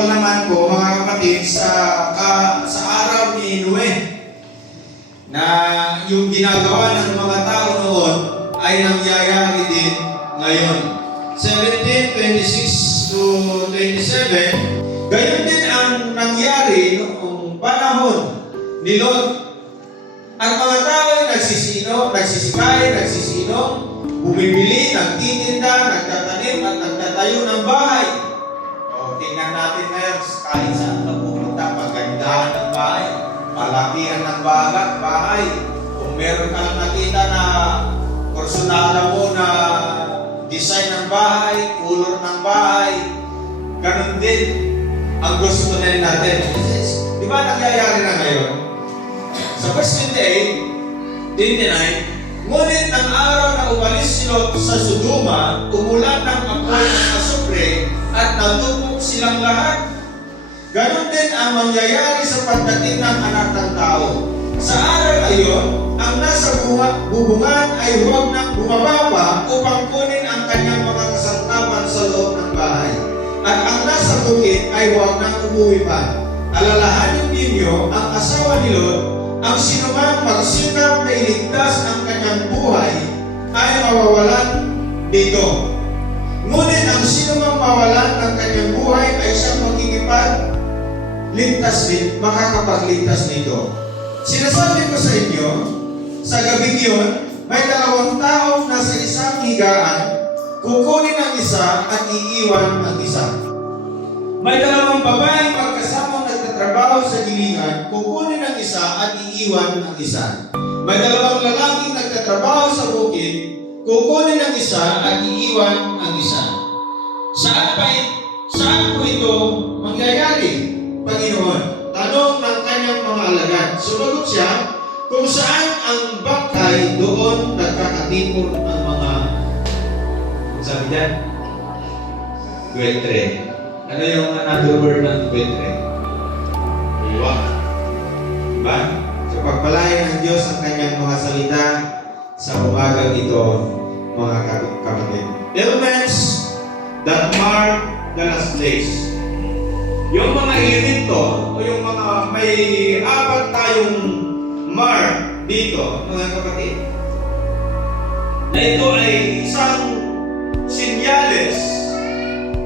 tungkol naman po mga kapatid sa araw ni Noe na yung ginagawa ng mga tao noon ay nangyayari din ngayon. 17:26 to 27, gayon din ang nangyari noong panahon ni Lot. Ang mga tao ay nagsisikay, bumibili, nagtitinda, nagtatanim at nagtatayo ng bahay. O, tingnan natin ngayon kahit saan ka pumunta, pagandahan ng bahay, palakihan ng bahay. Kung meron kang nakita na personala mo na design ng bahay, color ng bahay, ganun din ang gusto din natin. Di ba nangyayari na ngayon? Sa verse 28, 29, ngunit ng araw na umalis si Lot sa Sodoma, umulan ng apoy ng asupre at natupok silang lahat. Ganon din ang mangyayari sa pagdating ng anak ng tao. Sa araw na iyon, ang nasa bubungan ay huwag nang bumaba pa upang kunin ang kanyang mga kasantapan sa loob ng bahay. At ang nasa bukid ay huwag nang umuwi pa. Alalahanin ninyo ang asawa ni Lot, ang sinumang magsikap na iligtas ang kanyang buhay ay mawawalan dito. Ngunit ang sinumang mawalan ng kanyang buhay ay siyang makakapagligtas nito. Sinasabi ko sa inyo, sa gabing iyon, may 2 taong nasa isang higaan, kukunin ang isa at iiwan ang isa. May 2 babaeng magkasamang nagtatrabaho sa gilingan, kukunin ang isa at iiwan ang isa. May 2 lalaking nagtatrabaho sa bukid, kukunin ang isa at iiwan ang isa. Saan po ito mangyayari, Panginoon? Tanong ng kanyang mga alagad. Sumagot siya, kung saan ang bangkay, doon nagkakatipon ang mga, sabi dyan, buwetre. Ano yung another word ng buwetre? Iwak. Diba? So pagpalain ng Diyos ang kanyang mga salita sa umagang ito, mga kapatid. Elements that mark the last days. Yung mga elemento o yung mga may 4 tayong mark dito, mga kapatid, na ito ay isang sinyales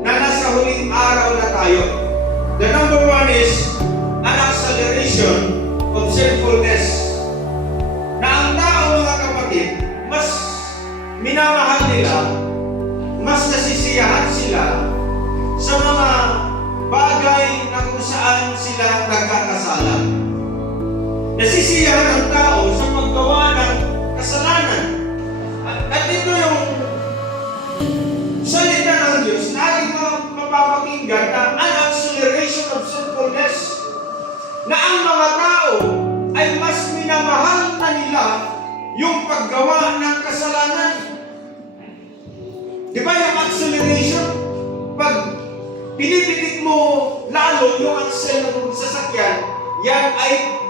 na nasa huling araw na tayo. The number 1 is an acceleration of sinfulness. Na ang tao, mga kapatid, mas minamahal nila, mas nasisiyahan sila sa mga bagay na kung saan sila nagkakasala. Nasisiyahan ang tao sa paggawa ng kasalanan. At ito yung salita ng Diyos na ating mapapakinggan na an acceleration of sinfulness, na ang mga tao ay mas minamahal na nila yung paggawa ng kasalanan. Di ba yung acceleration? Pag pinipitik mo lalo yung axle ng sasakyan, yan ay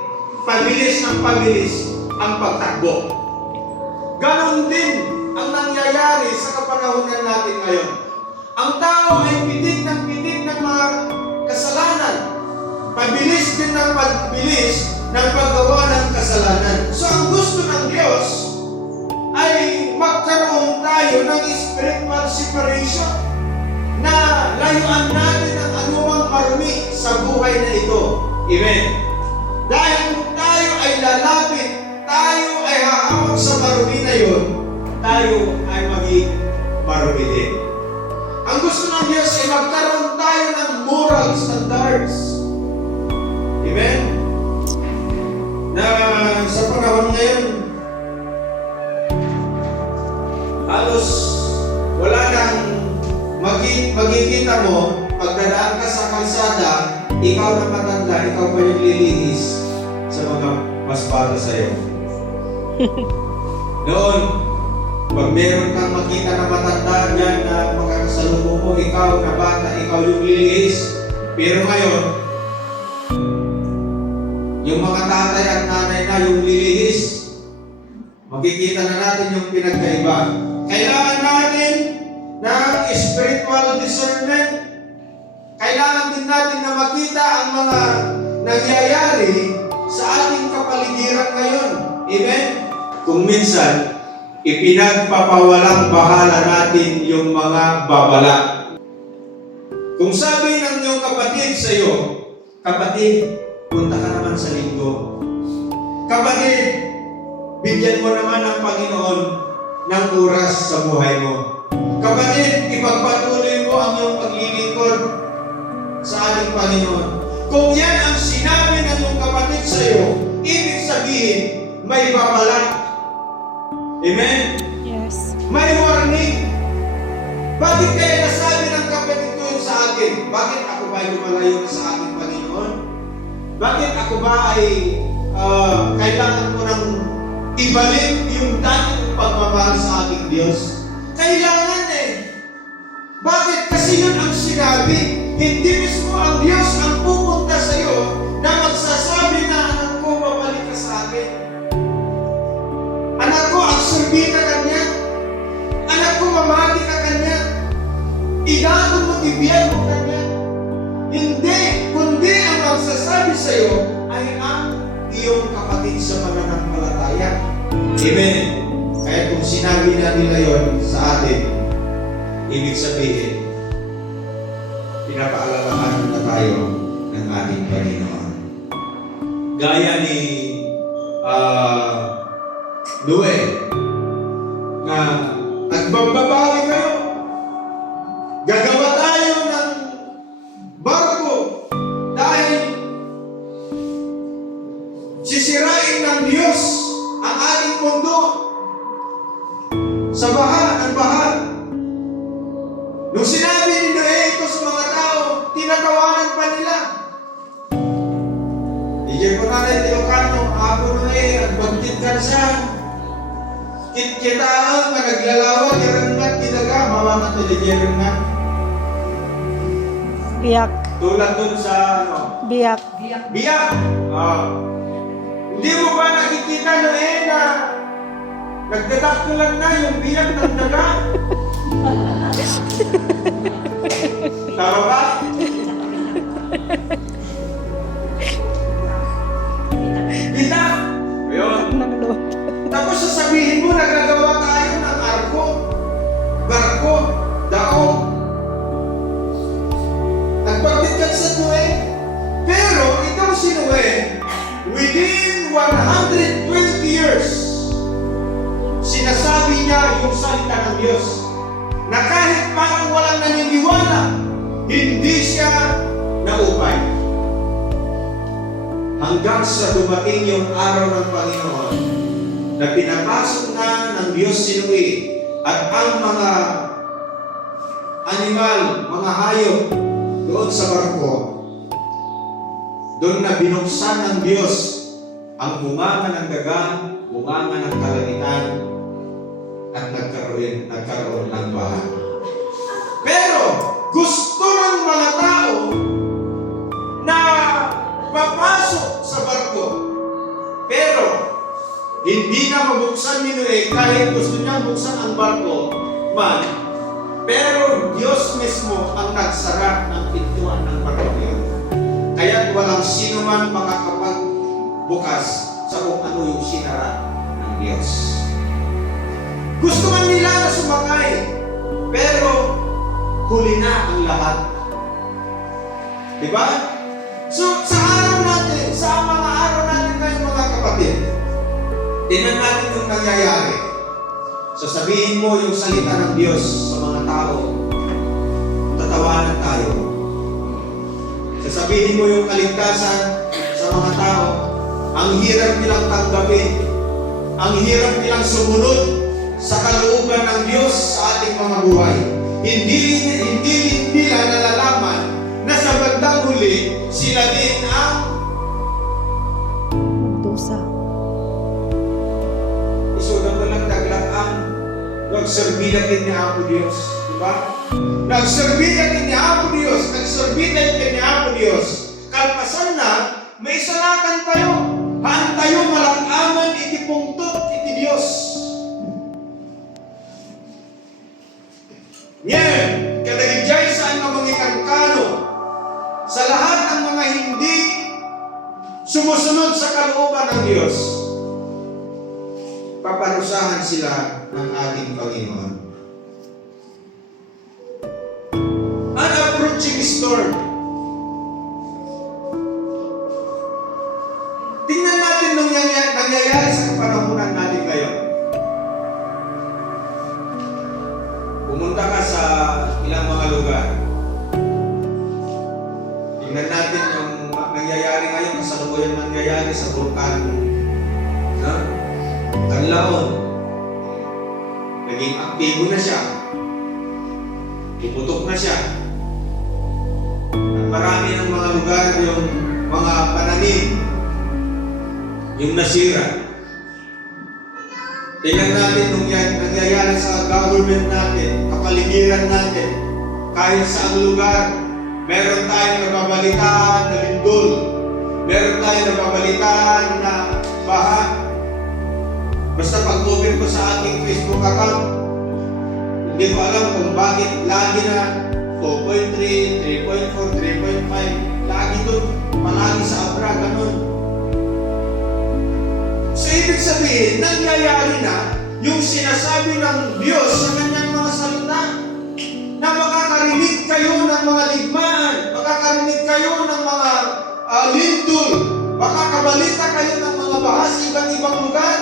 pabilis ng pabilis ang pagtakbo. Ganon din ang nangyayari sa kapanahunan natin ngayon. Ang tao ay pitik ng mga kasalanan. Pabilis din ng pagbilis ng paggawa ng kasalanan. So ang gusto ng Diyos ay magkaroon tayo ng spiritual separation, na layuan natin ang anumang marumi sa buhay na ito. Amen. Dahil kung tayo ay lalapit, tayo ay hahawak sa marumi na yun, tayo ay maging marumi din. Ang gusto ng Diyos ay magkaroon tayo ng moral standards. Amen. Na sa panahon ngayon, halos wala nang magkikita mo, pagdadaan ka sa kalsada, ikaw na matanda, ikaw pa yung lilihis sa mga mas bata sa'yo. Noon, pag meron kang makita na matanda dyan na makakasalubong mo, ikaw na bata, ikaw yung lilihis. Pero ngayon, yung mga tatay at nanay na yung lilihis, makikita na natin yung pinagkaiba. Kailangan natin ng spiritual discernment Kailangan din natin na makita ang mga nangyayari sa ating kapaligiran ngayon. Amen? Kung minsan, ipinagpapawalang bahala natin yung mga babala. Kung sabi ng iyong kapatid sa iyo, kapatid, punta ka naman sa linggo. Kapatid, bigyan mo naman ng Panginoon ng oras sa buhay mo. Kapatid, ipagpatuloy mo ang iyong paglilingkod sa ating Panginoon. Kung yan ang sinabi ng iyong kapatid sa iyo, ibig sabihin, may babala. Amen? Yes. May warning. Bakit kaya nasabi ng kapatid ko yun sa akin? Bakit ako ba ay lumalayo na sa aking Panginoon? Bakit ako ba ay kailangan ko ng ibalik yung dating pagmamahal sa aking Diyos? Kailangan eh. Bakit? Kasi yun ang sinabi. Hindi mismo ang Diyos ang pupunta sa iyo na magsasabi na, anak ko, babalik ka sa akin. Anak ko, absorbi ka kanya. Anak ko, mamati ka kanya. Idakon mo, ibiyan mo kanya. Hindi, kundi ang magsasabi sa iyo ay ang iyong kapatid sa pananampalataya. Amen. Kaya kung sinabi na nila yon sa atin, ibig sabihin, pinapaalalahanan na tayo ng ating Panginoon. Gaya ni Noe, na nagbababawi kayo. Gagawa tayo ng barko dahil sisirain ng Diyos ang ating mundo sa baha ng baha. Nung sinabi ni Noe ito sa mga tao, tinatawanan pa nila. Diyan ko na rin Ilocano, ako Noe, at bagtit ka siya. Kitaan nga naglalawa, yarangat, tinaga, mawangat na yarangat. Biyak. Tulad dun sa, Biyak. biyak. Hindi mo ba nakikita Noe na nagdadaktulan na yung biyak ng daga? Tama ba? Kita. Ayun. Ng loob. Tapos sasabihin mo, nagagawa tayo ng arko, barko, daong. Nagpagtitkan sa Noe. Pero itong si Noe, within 120 years, sinasabi niya yung salita ng Diyos na kahit parang walang naniniwala, hindi siya naupay. Hanggang sa dumating yung araw ng Panginoon na pinapasok na ng Diyos si Noe at ang mga animal, mga hayop doon sa barko, doon na binuksan ng Diyos ang bunganga ng dagat, bunganga ng kalangitan, at nagkaroon ng baha. Pero gusto ng mga tao na papasok sa barko. Pero hindi na mabuksan ni Noe kahit gusto niyang buksan ang barko man. Pero Diyos mismo ang nagsara ng pintuan ng barko niya. Kaya walang sino man makakapagbukas sa kung ano yung sinara ng Diyos. Gusto man nila na sumakay, pero huli na ang lahat. Diba? So, sa araw natin, sa mga araw natin ngayon mga kapatid, tingnan natin yung nangyayari. Sasabihin mo yung salita ng Diyos sa mga tao, tatawanan tayo. Sasabihin mo yung kaligtasan sa mga tao, ang hirap nilang tanggapin, ang hirap nilang sumunod sa kalooban ng Diyos sa ating mga buhay. Hindi nila nalalaman na sa bandang huli, sila din ang Magdusa. isulang na lang daglaang nagserbi natin ni Apo Diyos. Diba? Nagserbi natin ni Apo Diyos. Nagserbi natin ni Apo Diyos. Kalpasan na, may salakan tayo. Haan tayo malakaman iti pungtot iti Diyos. Yan, kadagijay saan ka mangikarkano, sumusunod sa kalooban ng Diyos, paparusahan sila ng ating Panginoon. An approaching storm. Tingnan natin nung nangyayari sa kapanahunan natin ngayon. Pumunta ka sa ilang mga lugar. Tingnan natin yung nangyayari ngayon, kasalukuyan nangyayari sa Vulcan. Kanlaon. Naging aktibo na siya. Puputok na siya. At marami ng mga lugar yung mga pananim yung nasira. Tingnan natin nung yan nangyayari sa government natin, kapaligiran natin, kahit saang lugar, meron tayong nababalitaan na lindol, meron tayong nababalitaan na baha. Basta pag-open ko sa aking Facebook account, hindi ko alam kung bakit lagi na 2.3, 3.4, 3.5, lagi doon, palagi sa abra, ganun. So, ibig sabihin, nangyayari na yung sinasabi ng Diyos sa kanyang mga salita na makakarinig kayo ng mga ligmaan, makakarinig kayo ng mga lindol, makakabalita kayo ng mga baha sa iba't ibang lugar.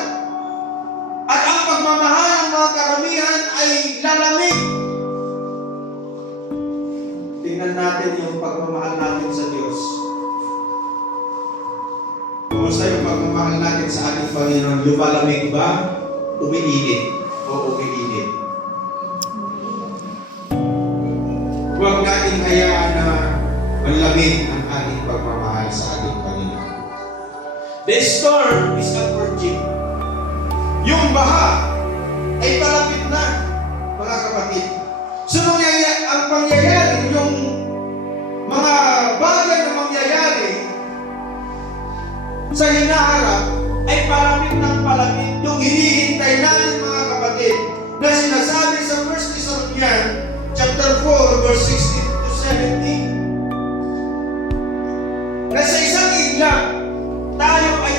At ang pagmamahal ng mga karamihan ay lalamig. Tingnan natin yung pagmamahal natin sa Diyos. Kumusta yung pagmamahal natin sa ating Panginoon? Lumalamig ba? Umiinit o umiinit? Huwag natin hayaan na malamig ang ating pagmamahal sa ating Panginoon. The storm is approaching. Yung baha ay palapit na, mga kapatid. So, ang pangyayari, yung mga bagay na mangyayari sa hinaharap ay palapit ng palapit. Yung hinihintay natin, mga kapatid, na sinasabi sa 1 Thessalonians chapter 4, verse 16 to 17, na sa isang iglang, tayo ay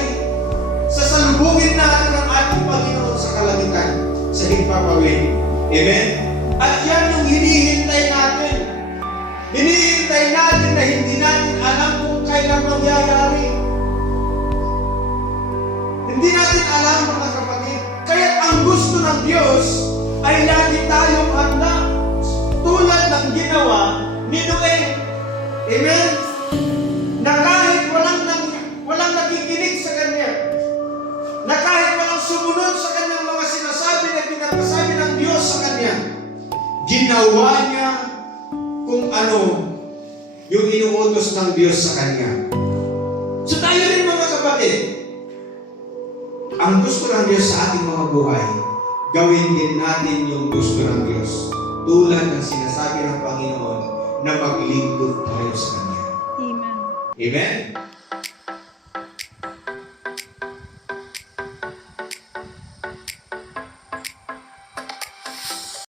sasalubungin natin ang ating Panginoon sa kalangitan, sa himpapawid. Amen? At yan yung hinihintay natin. Hinihintay natin na hindi natin alam kung kailan mangyayari. Hindi natin alam, mga kapatid. Kaya ang gusto ng Diyos ay lagi tayong handa. Tulad ng ginawa ni Noe. Amen? Na kahit walang nakikinig sa Kanya, na kahit walang sumunod sa Kanyang mga sinasabi na pinapasabi ng Diyos sa Kanya, ginawa niya kung ano yung inuutos ng Diyos sa Kanya. So tayo rin, mga kapatid, ang gusto ng Diyos sa ating mga buhay, gawin din natin yung gusto ng Diyos. Tulad ng sinasabi ng Panginoon na maglingkod tayo sa Kanya. Amen. Amen?